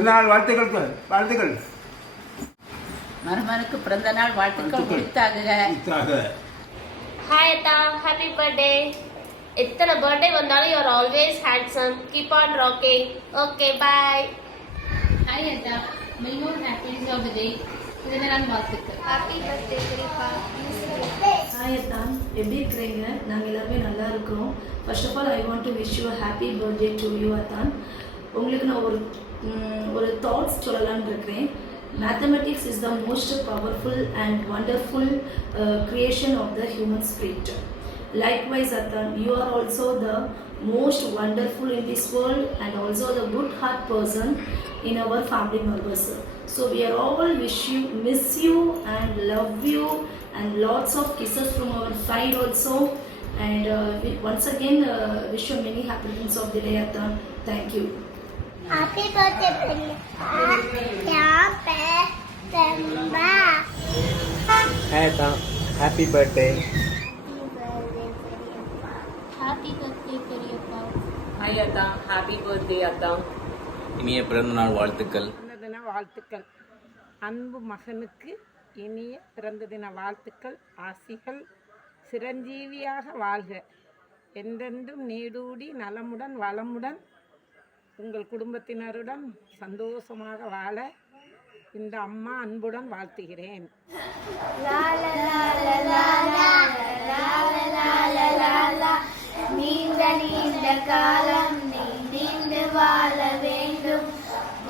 பிறந்தநாள் வாழ்த்துக்கள். மருமனுக்கு பிறந்த நாள் வாழ்த்துக்கள் உரித்தாக. ஹாய் அத்தா, ஹாப்பி பர்த்டே. எத்தனை பர்த்டே வந்தாலும் you are always handsome. Keep on rocking. Okay bye. Hi அத்தா, many more happiness of the day. பிறந்த நாள் வாழ்த்துக்கள். ஹாப்பி பர்த்டே குறிப்பா. ஹாய் அத்தா, எப்படி இருக்கிறீங்க? நாங்கள் எல்லாருமே நல்லா இருக்கிறோம். First of all I want to wish you happy birthday to you அத்தா. உங்களுக்கு நான் ஒரு தாட்ஸ் சொல்லலான்னு இருக்கிறேன். Mathematics is the most powerful and wonderful creation of the human spirit. Likewise, Athan, you are also the most wonderful in this world and also the good heart person in our family members. So we are all miss you and love you and lots of kisses from our side also. And we once again wish you many happy returns of the day, Athan. Thank you. Happy birthday, Hey Atha, happy birthday. Happy birthday பெரியப்பா. Hi அத்தா, happy birthday அத்தா. இனிய பிறந்தநாள் வாழ்த்துக்கள். பிறந்த தின வாழ்த்துக்கள். அன்பு மகனுக்கு இனிய பிறந்த தின வாழ்த்துக்கள். ஆசிகள். சிரஞ்சீவியாக வாழ்க. என்றென்றும் நீடூடி நலமுடன் வளமுடன் உங்கள் குடும்பத்தினருடன் சந்தோஷமாக வாழ இந்த அம்மா அன்புடன் வாழ்த்துகிறேன். நீண்ட நீண்ட காலம் நீ நீண்டு வாழ வேண்டும்.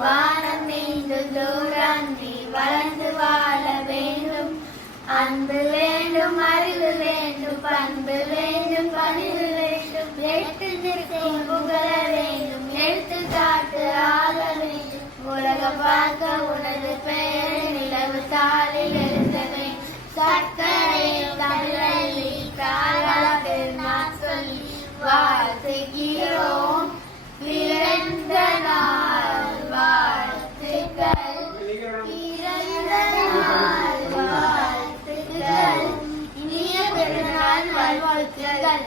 வானம் நீண்டு தூரம் நீ வளர்ந்து வாழ வேண்டும். அன்பு வேண்டும், அறிவு வேண்டும், பண்பு வேண்டும், பணிவு வேண்டும். எட்டு நிற்கும் புகழ வேண்டும், எடுத்துக்காட்டு ஆக வேண்டும். உலக பார்க்க உனது பெயர் நிலவு தாளில் எழுந்தவை. சர்க்கரையில் தமிழி தாராட்டு நான் சொல்லி வாழ்த்துகிறோம். பிறந்த நாள் வாழ்த்துக்கள். பிறந்த நாள் வாழ்த்துக்கள். இனிய பிறந்தநாள் வாழ்த்துக்கள்.